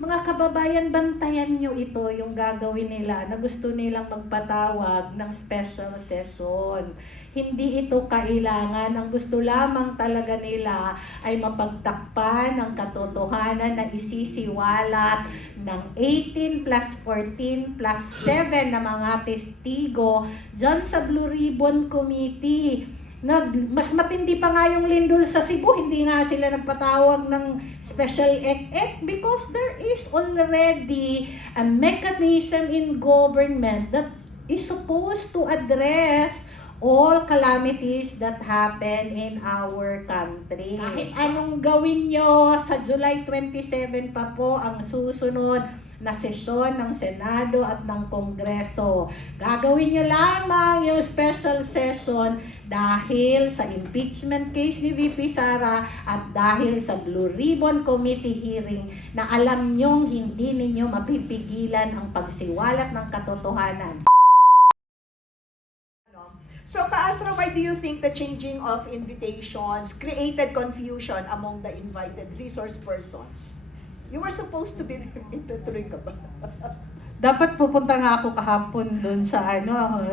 Mga kababayan, bantayan nyo ito, yung gagawin nila na gusto nilang magpatawag ng special session. Hindi ito kailangan. Ang gusto lamang talaga nila ay mapagtakpan ang katotohanan na isisiwalat ng 18 plus 14 plus 7 na mga testigo dyan sa Blue Ribbon Committee. Mas matindi pa nga yung lindol sa Cebu, hindi nga sila nagpatawag ng special ek because there is already a mechanism in government that is supposed to address all calamities that happen in our country. Kahit anong gawin nyo, sa July 27 pa po ang susunod na sesyon ng Senado at ng Kongreso. Gagawin nyo lamang yung special session dahil sa impeachment case ni VP Sara at dahil sa Blue Ribbon Committee hearing na alam nyong hindi ninyo mapipigilan ang pagsiwalat ng katotohanan. So, Ka-Astra, why do you think the changing of invitations created confusion among the invited resource persons? You were supposed to be itutuloy ka ba? Dapat pupunta nga ako kahapon doon sa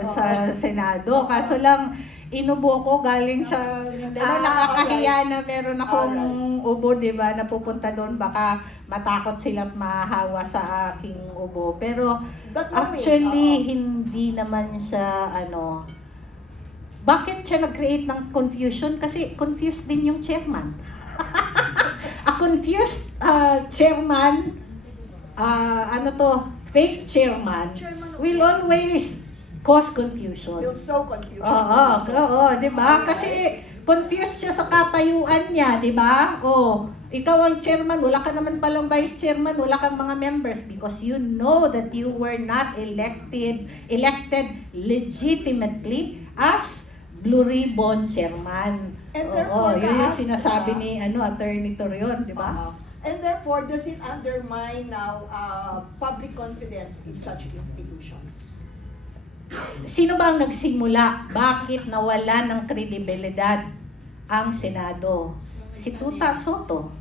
sa Senado. Kaso lang inubo ko galing sa nakakahiya na meron akong ubo, 'di ba? Na pupunta doon baka matakot sila mahawa sa aking ubo. Pero actually hindi naman siya bakit siya nag-create ng confusion? Kasi confused din yung chairman. A confused chairman, fake chairman will always cause confusion. Will so confused. Oo, di ba? Kasi confused siya sa katayuan niya, di ba? Ikaw ang chairman, wala ka naman palang vice chairman, wala kang mga members because you know that you were not elected legitimately as Blue Ribbon Chairman. And therefore, yun yung sinasabi ni Attorney Torion, di ba? And therefore, does it undermine now public confidence in such institutions? Sino ba ang nagsimula? Bakit nawala ng kredibilidad ang Senado? Si Tuta Soto.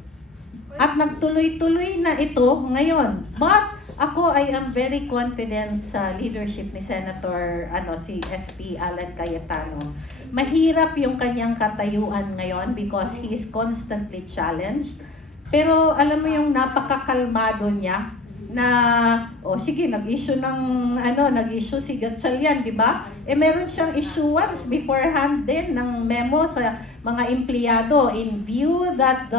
At nagtuloy-tuloy na ito ngayon. But ako, I am very confident sa leadership ni Senator si SP Alan Cayetano. Mahirap yung kanyang katayuan ngayon because he is constantly challenged. Pero alam mo yung napakakalmado niya na sige, nag-issue nag-issue si Gatchalian, di ba? Meron siyang issuance beforehand din ng memo sa mga empleyado in view that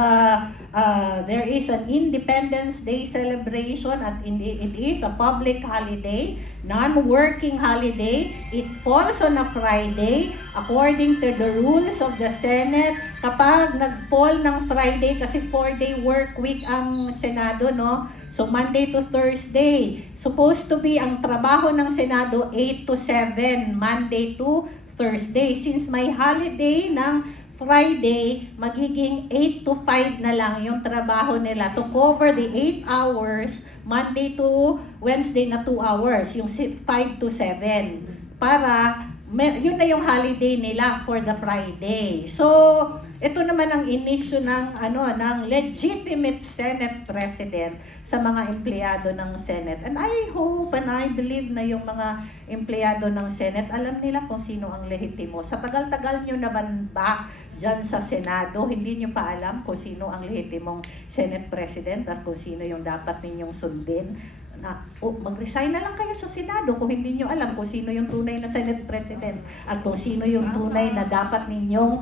there is an Independence Day celebration at it is a public holiday, non-working holiday. It falls on a Friday according to the rules of the Senate. Kapag nag-fall ng Friday, kasi 4-day work week ang Senado, no? So Monday to Thursday, supposed to be ang trabaho ng Senado 8 to 7, Monday to Thursday. Since may holiday ng Friday, magiging 8 to 5 na lang yung trabaho nila to cover the 8 hours, Monday to Wednesday na 2 hours, yung 5 to 7. Para, yun na yung holiday nila for the Friday. So, ito naman ang inisyu ng legitimate Senate President sa mga empleyado ng Senate. And I hope and I believe na yung mga empleyado ng Senate, alam nila kung sino ang lehitimo. Sa tagal-tagal nyo naman ba dyan sa Senado, hindi nyo pa alam kung sino ang lehitimong Senate President at kung sino yung dapat ninyong sundin? Mag-resign na lang kayo sa Senado kung hindi nyo alam kung sino yung tunay na Senate President at kung sino yung tunay na dapat ninyong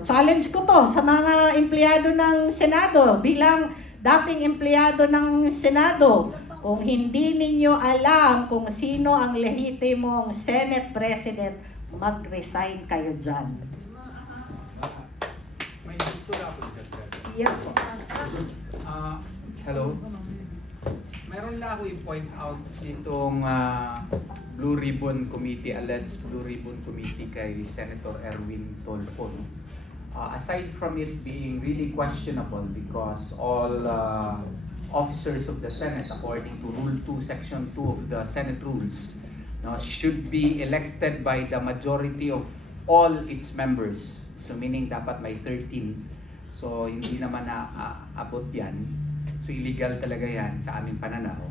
challenge ko to sa mga empleyado ng Senado bilang dating empleyado ng Senado. Kung hindi ninyo alam kung sino ang lehitimong Senate President, mag-resign kayo dyan. May gusto na ako dagdag. Yes po. Hello. Meron na ako i-point out ditong Blue Ribbon Committee, alleged Blue Ribbon Committee kay Senator Erwin Tolfo. Aside from it being really questionable because all officers of the Senate, according to Rule 2, Section 2 of the Senate Rules, should be elected by the majority of all its members. So meaning dapat may 13. So hindi naman na abot yan. So So illegal talaga yan sa aming pananaw.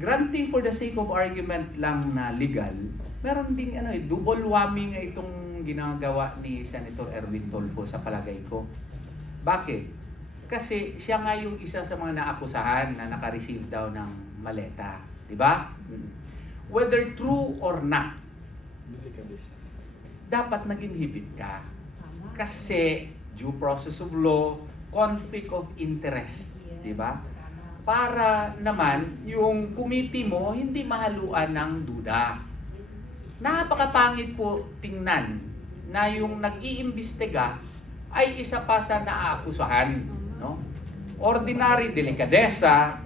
Granting for the sake of argument lang na legal, meron ding double whammy nga itong ginagawa ni Senator Erwin Tulfo sa palagay ko. Bakit? Kasi siya nga yung isa sa mga naakusahan na naka-receive daw ng maleta. Di ba? Whether true or not, dapat nag-inhibit ka. Kasi due process of law, conflict of interest. Di ba? Para naman yung committee mo hindi mahaluan ng duda. Napakapangit po tingnan na yung nag-iimbestiga ay isa pa sa naaakusahan, no? Ordinary delikadesa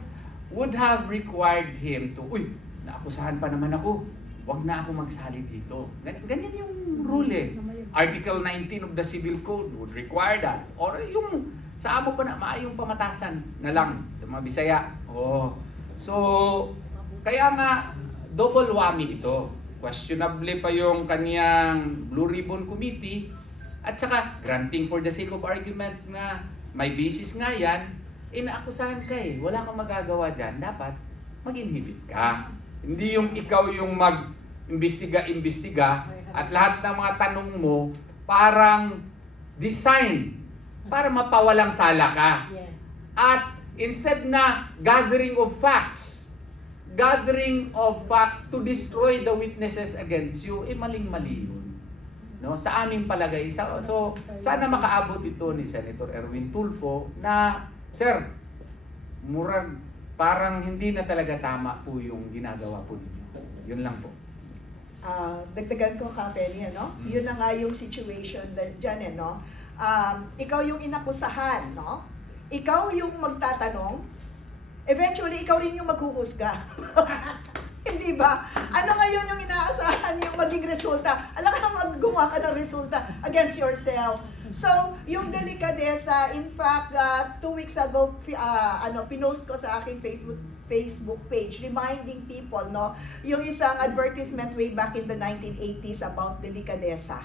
would have required him to, naakusahan pa naman ako, wag na ako magsali dito. Ganyan yung rule eh. Article 19 of the Civil Code would require that. Or yung sa amo pa na maayong pamatasan na lang sa mga Bisaya. So, kaya nga, double whammy ito. Questionable pa yung kaniyang Blue Ribbon Committee at saka granting for the sake of argument nga may basis nga yan, inaakusahan ka eh. Wala kang magagawa dyan. Dapat mag-inhibit ka. Hindi yung ikaw yung mag-imbestiga at lahat ng mga tanong mo parang design para mapawalang sala ka. At instead na gathering of facts to destroy the witnesses against you, maling-mali yun. No? Sa aming palagay. So, sana makaabot ito ni Senator Erwin Tulfo na, Sir, murag, parang hindi na talaga tama po yung ginagawa po ninyo. Yun lang po. Dagdagan ko ka, Penny, Yun na nga yung situation dyan, ikaw yung inakusahan, no? Ikaw yung magtatanong, eventually, ikaw rin yung maghuhusga. Hindi ba? Ano ngayon yung inaasahan yung maging resulta? Alam ka gumawa ka ng resulta against yourself. So, yung delikadesa, in fact, 2 weeks ago, pinost ko sa aking Facebook page, reminding people, no, yung isang advertisement way back in the 1980s about delikadesa.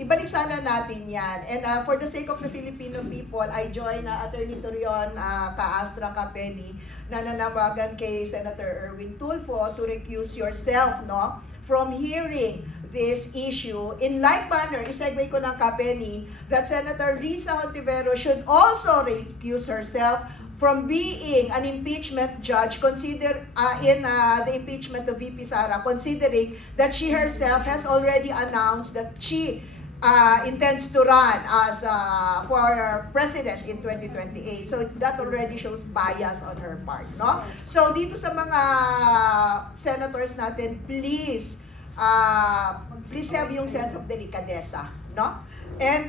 Ibalik sana natin yan. And for the sake of the Filipino people, I join Attorney Torion Caastra Capelli na nanawagan kay Senator Erwin Tulfo to recuse yourself, no, from hearing this issue. In like manner, isegue ko ng Capelli that Senator Risa Hontiveros should also recuse herself from being an impeachment judge in the impeachment of VP Sara, considering that she herself has already announced that she intends to run as for president in 2028. So that already shows bias on her part, no? So dito sa mga senators natin, please have yung sense of delicadeza, no? And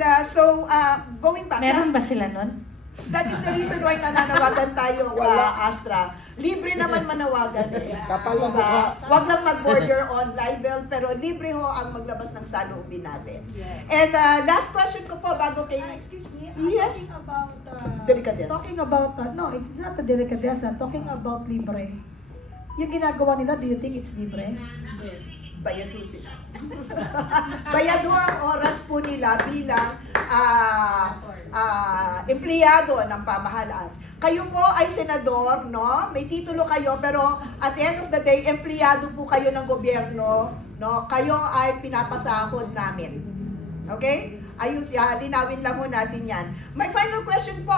going back, Meron ba sila nun? that is the reason why nananawagan tayo, Astra. Libre naman manawagan eh. Kapal ang mukha. Wag lang mag-border on libel, pero libre ho ang maglabas ng saloobin natin. And last question ko po bago kay... Excuse me, Yes. talking about... Delicadeza. Talking about... no, it's not the delicadeza. Talking about libre. Yung ginagawa nila, do you think it's libre? Bayad ho sila. Bayad ho ang oras po nila bilang empleyado ng pamahalaan. Kayo po ay senador, no? May titulo kayo, pero at the end of the day, empleyado po kayo ng gobyerno, no? Kayo ay pinapasahod namin. Okay? Linawin lang mo natin yan. My final question po,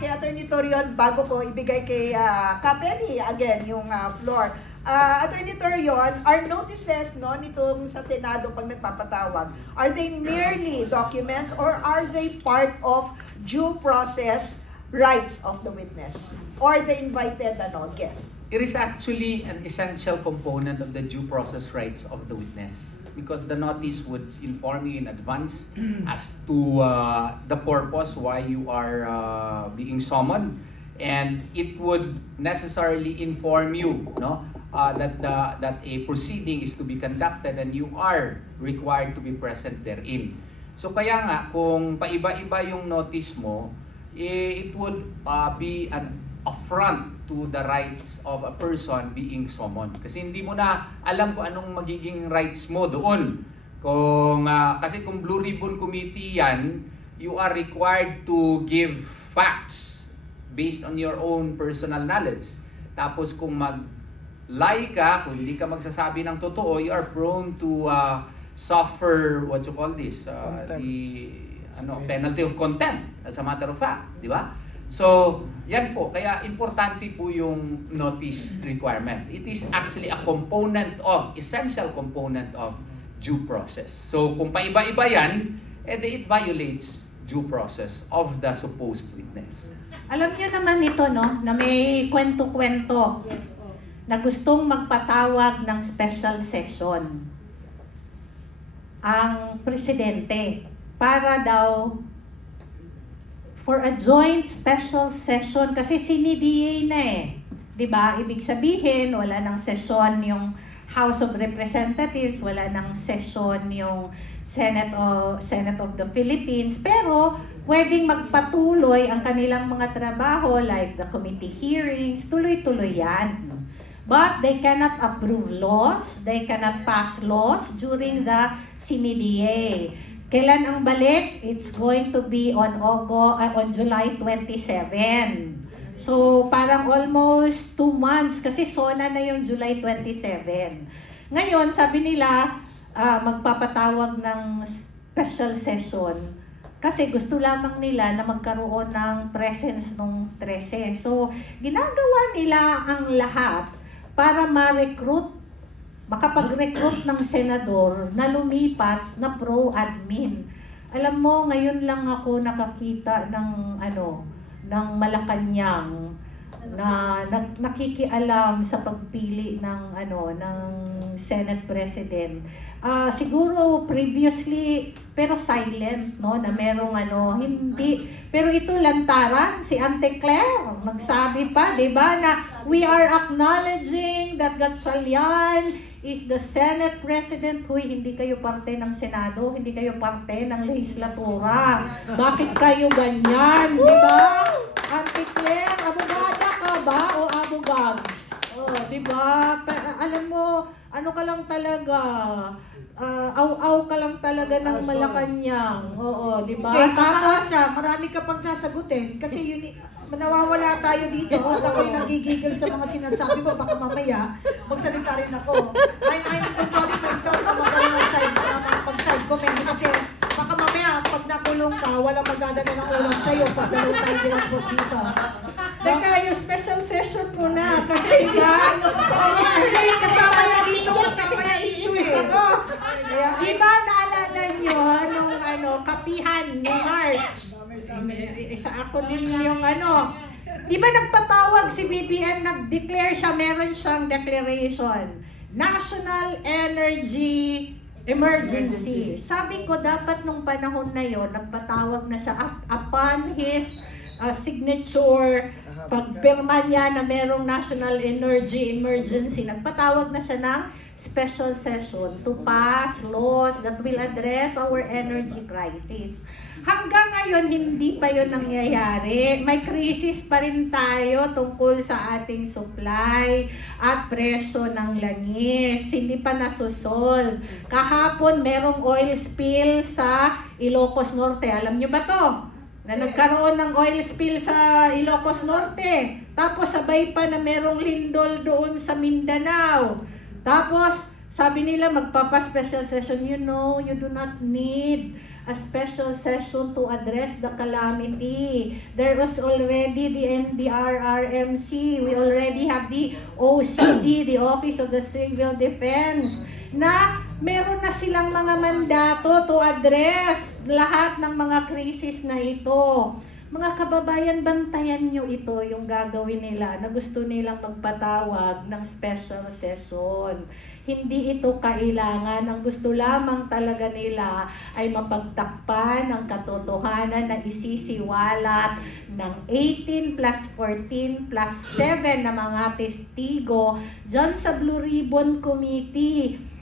kay Attorney Torion, bago ko ibigay kay Capelli, again, yung floor. Attorney Torion, are notices, no, nitong sa Senado pag nagpapatawag, are they merely documents or are they part of due process rights of the witness or the invited guest? It is actually an essential component of the due process rights of the witness because the notice would inform you in advance as to the purpose why you are being summoned, and it would necessarily inform you, no, that a proceeding is to be conducted and you are required to be present therein. So kaya nga kung paiba-iba yung notice mo, it would be an affront to the rights of a person being summoned. Kasi hindi mo na alam kung anong magiging rights mo doon. Kasi kung Blue Ribbon Committee yan, you are required to give facts based on your own personal knowledge. Tapos kung mag-lie ka, kung hindi ka magsasabi ng totoo, you are prone to suffer, what you call this, penalty of contempt, as a matter of fact, di ba? So, yan po. Kaya importante po yung notice requirement. It is actually a essential component of due process. So, kung paiba-iba yan, it violates due process of the supposed witness. Alam niyo naman ito, no? Na may kwento-kwento na gustong magpatawag ng special session ang presidente para daw for a joint special session kasi sinidiye na eh. 'Di ba? Ibig sabihin, wala nang session yung House of Representatives, wala nang session yung Senate of the Philippines, pero pwedeng magpatuloy ang kanilang mga trabaho like the committee hearings, tuloy-tuloy yan. But they cannot approve laws, they cannot pass laws during the CNDA. Kailan ang balik? It's going to be on July 27. So, parang almost 2 months kasi SONA na yung July 27. Ngayon, sabi nila, magpapatawag ng special session kasi gusto lamang nila na magkaroon ng presence ng 13. So, ginagawa nila ang lahat para makapag-recruit ng senador na lumipat na pro-admin. Alam mo, ngayon lang ako nakakita ng ng Malacanang na nakikialam sa pagpili ng ng Senate President. Siguro previously pero silent na merong hindi, pero ito lantaran si Ante Claire nagsabi pa, 'di ba, na we are acknowledging that Gatchalian is the Senate President. Huy, hindi kayo parte ng Senado, hindi kayo parte ng legislatura. Bakit kayo ganyan, 'di ba? Ante Claire, abogada ka ba o abogags? Di ba? Alam mo, ka lang talaga. Aw-aw ka lang talaga ng Malacanang. Oo, di ba? Okay, kakaasa, marami ka pang sasagutin kasi yun, nawawala tayo dito at ako'y nagigigil sa mga sinasabi mo, baka mamaya magsalita rin ako. I'm controlling myself na magkaroon ng pag-side comment kasi baka mamaya pag nakulong ka, walang magdadala ng ulam sa'yo pag dalawa tayo ginagpot dito. Teka, yung special session mo na kasi Kasama yan dito Di ba naalala nyo nung kapihan ni March? Isa ako din yung Di ba nagpatawag si BBM, nag-declare siya, meron siyang declaration. National Energy Emergency. Sabi ko, dapat nung panahon na yon nagpatawag na siya upon his signature, pagpirma niya na merong National Energy Emergency, nagpatawag na siya ng special session to pass laws that will address our energy crisis. Hanggang ngayon, hindi pa yun nangyayari. May crisis pa rin tayo tungkol sa ating supply at presyo ng langis. Hindi pa nasusol. Kahapon, merong oil spill sa Ilocos Norte. Alam nyo ba to? Na nagkaroon ng oil spill sa Ilocos Norte. Tapos sabay pa na merong lindol doon sa Mindanao. Tapos sabi nila magpapa-special session. You do not need a special session to address the calamity. There was already the NDRRMC. We already have the OCD, the Office of the Civil Defense, na meron na silang mga mandato to address lahat ng mga krisis na ito. Mga kababayan, bantayan nyo ito, yung gagawin nila na gusto nilang magpatawag ng special session. Hindi ito kailangan. Ang gusto lamang talaga nila ay mapagtakpan ang katotohanan na isisiwalat ng 18 plus 14 plus 7 na mga testigo dyan sa Blue Ribbon Committee.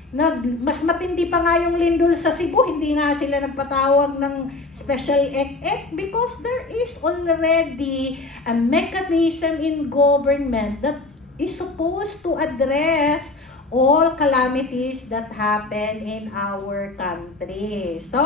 Mas matindi pa nga yung lindol sa Cebu, hindi nga sila nagpatawag ng special ek because there is already a mechanism in government that is supposed to address all calamities that happen in our country. So,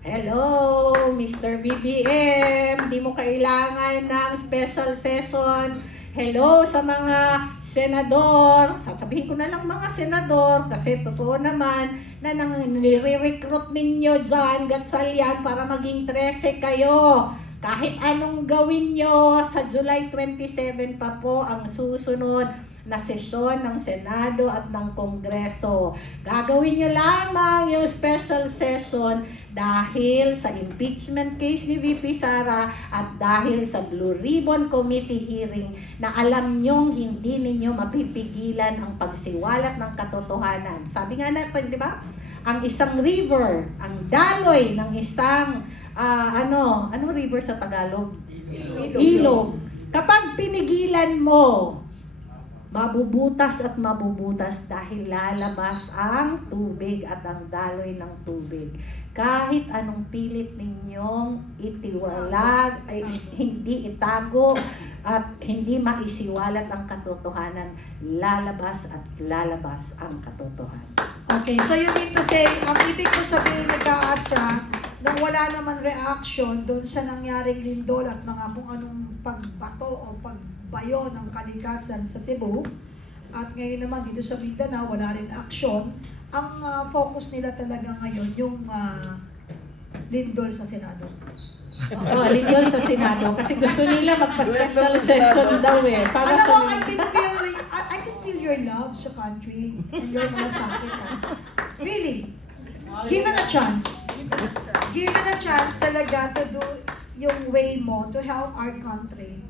Hello, Mr. BBM. Di mo kailangan ng special session. Hello sa mga senador. Sasabihin ko na lang mga senador kasi totoo naman na nire-recruit ninyo dyan, Gatchalian, para maging 13 kayo. Kahit anong gawin nyo, sa July 27 pa po ang susunod na sesyon ng Senado at ng Kongreso. Gagawin nyo lamang yung special session dahil sa impeachment case ni VP Sara at dahil sa Blue Ribbon Committee hearing na alam nyong hindi ninyo mapipigilan ang pagsiwalat ng katotohanan. Sabi nga natin, di ba? Ang isang river, ang daloy ng isang, anong river sa Tagalog? Ilog. Kapag pinigilan mo, mabubutas at mabubutas dahil lalabas ang tubig at ang daloy ng tubig. Kahit anong pilit ninyong itiwalag, ay hindi itago at hindi maisiwalat ang katotohanan, lalabas at lalabas ang katotohanan. Okay, so you mean to say, ang ibig ko sabihin ni Ka-Astra, nung wala naman reaction doon sa nangyaring lindol at mga kung anong pagbato o pagbayo ng kalikasan sa Cebu, at ngayon naman dito sa Mindanao, wala rin aksyon, ang focus nila talaga ngayon yung lindol sa Senado. Oo, lindol sa Senado kasi gusto nila magpa-special session daw eh. Para Alam sa mo, I can feel your love sa country and your malasakit. Really. Given a chance. Given a chance talaga to do yung way mo to help our country.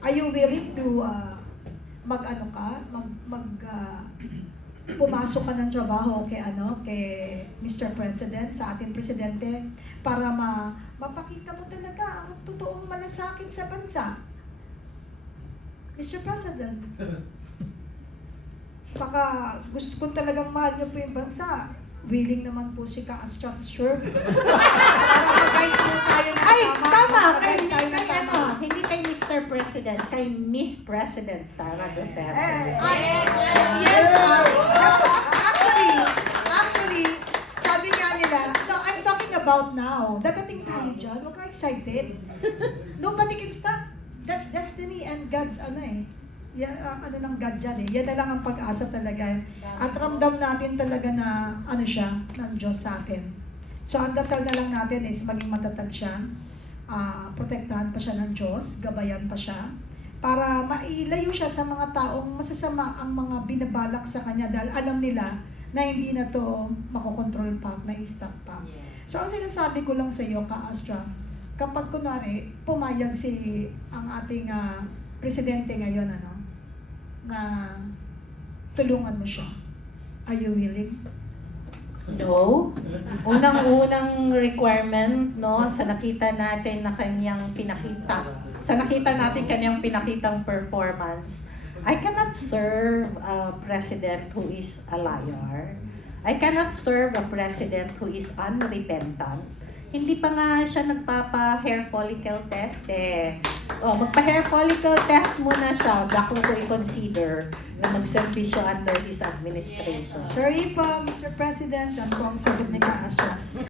Are you willing to pumasok ka ng trabaho kay Mr. President, sa ating presidente, para mapakita mo talaga ang totoong malasakit sa bansa? Mr. President, baka gusto kong talagang mahal niyo po yung bansa. Willing naman po si Ka-Astra to serve. Para mag-guide po tayo ng Ay, tama. tama. Kay, Mag-guide tayo ng kay tama. hindi kay Mr. President, kay Miss President Sara Duterte. Yes, actually, sabi nga nila, no, I'm talking about now. Dadating tayo dyan, huwag ka excited. Nobody can stop. That's destiny and God's yan, ng God dyan eh. Yan na lang ang pag-asa talaga. At ramdam natin talaga na siya, ng Diyos sa atin. So ang dasal na lang natin is maging matatag siya, protektahan pa siya ng Diyos, gabayan pa siya, para mailayo siya sa mga taong masasama ang mga binabalak sa kanya dahil alam nila na hindi na to makokontrol pa, may stop pa. So ang sinasabi ko lang sa iyo, Ka-Astra, kapag kunwari pumayag ang ating presidente ngayon, na tulungan mo siya, are you willing? No. Unang-unang requirement, no, sa nakita natin kanyang pinakitang performance, I cannot serve a president who is a liar. I cannot serve a president who is unrepentant. Hindi pa nga siya nagpapa-hair follicle test eh. O, magpa-hair follicle test muna siya bago ko i-consider na magservisyo under his administration. Sorry po, Mr. President, yan po ang sagot ni Ka-Astra.